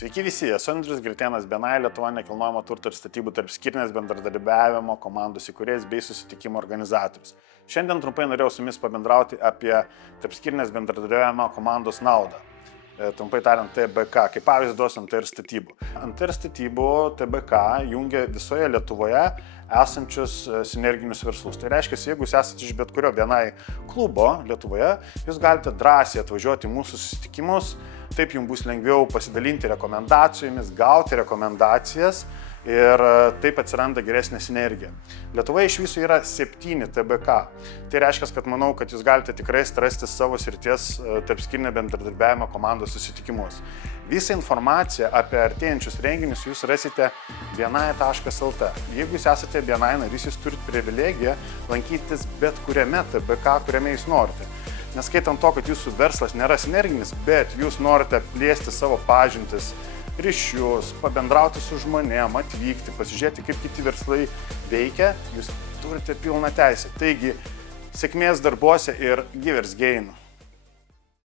Sveiki visi, esu Andrius Gritėnas, BNI Lietuva nekilnojamo turto ir statybų tarpskyrinės bendradarbiavimo komandos įkūrėjas bei susitikimų organizatorius. Šiandien trumpai norėjau su jumis pabendrauti apie tarpskyrinės bendradarbiavimo komandos naudą. Trumpai tariant, TBK, kaip pavyzdį duosiu MT ir statybų. MT ir statybų TBK jungia visoje Lietuvoje esančius sinerginius verslus. Tai reiškia, jeigu jūs esate iš bet kurio BNI klubo Lietuvoje, jūs galite drąsiai atvažiuoti į mūsų susitikimus, taip jums bus lengviau pasidalinti rekomendacijomis, gauti rekomendacijas ir taip atsiranda geresnė sinergija. Lietuvoje iš viso yra 7 TBK. Tai reiškia, kad manau, kad jūs galite tikrai strasti savo srities tarpskyrinio bendradarbiavimo komandos susitikimus. Visą informaciją apie artėjančius renginius jūs rasite bni.lt. Jeigu jūs esate BNI narys, jūs turite privilegiją lankytis bet kuriame TBK, kuriame jūs norite. Neskaitant to, kad jūsų verslas nėra sinerginis, bet jūs norite plėsti savo pažintis, ryšius, pabendrauti su žmonėm, atvykti, pasižiūrėti, kaip kiti verslai veikia, jūs turite pilną teisę. Taigi, sėkmės darbuose ir givers gain.